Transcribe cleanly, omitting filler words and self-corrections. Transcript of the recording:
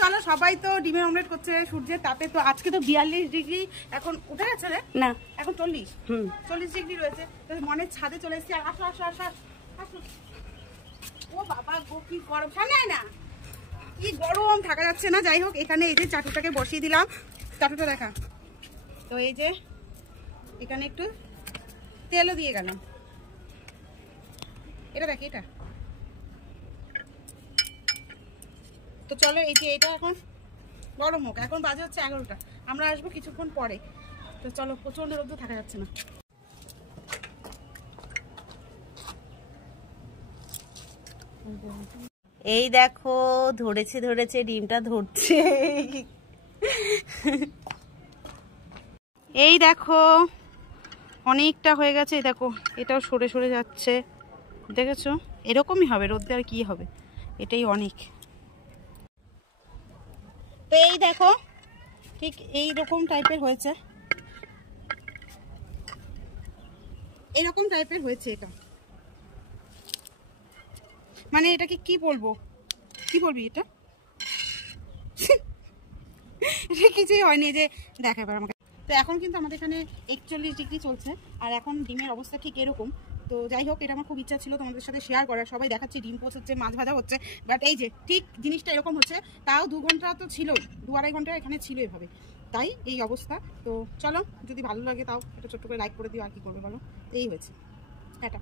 চলো সবাই তো ডিমের অমলেট করছে সূর্যের তাপে। তো আজকে তো 42 ডিগ্রি এখন উঠে গেছে রে না, এখন 40 ডিগ্রি রয়েছে। তো মনের ছাদে চলে এসেছি। আর আসো আসো আসো আসো। ও বাবা গো কি গরম, সামনে না কি গরম, থাকা যাচ্ছে না। যাই হোক এখানে এই যে চাটুটাকে বসিয়ে দিলাম, চাটুটা দেখা। তো এই যে এখানে একটু তেলও দিয়ে গেলাম, এটা দেখ এটা। তো চলো এই যে এটা এখন গরম হোক। এখন বাজে হচ্ছে 11টা, আমরা আসবো কিছুক্ষণ পরে। তো চলো, প্রচন্ড রোদ, থাকা যাচ্ছে না। এই দেখো ধরেছে ধরেছে, ডিমটা ধরছে। এই দেখো অনেকটা হয়ে গেছে, এই দেখো এটাও সরে সরে যাচ্ছে, দেখেছো? এরকমই হবে রোদে, আর কি হবে, এটাই অনেক। তো এই দেখো ঠিক এই রকম টাইপের হয়েছে, এরকম টাইপের হয়েছে এটা। মানে এটাকে কি বলবো, কি বলবি এটা? কিছুই হয়নি, যে দেখা এবার আমাকে। তো এখন কিন্তু আমাদের এখানে 41 ডিগ্রি চলছে, আর এখন ডিমের অবস্থা ঠিক এরকম। তো যাই হোক, এটা আমার খুব ইচ্ছা ছিল তোমাদের সাথে শেয়ার করার। সবাই দেখাচ্ছে ডিম পোচ হচ্ছে, মাছ ভাজা হচ্ছে, বাট এই যে ঠিক জিনিসটা এরকম হচ্ছে। তাও 2 ঘন্টা তো ছিল, 2-2.5 ঘন্টা এখানে ছিল এভাবে, তাই এই অবস্থা। তো চলো, যদি ভালো লাগে তাও একটা ছোট্ট করে লাইক করে দিও, আর কি করবে বলো। এই হয়েছে, এটা।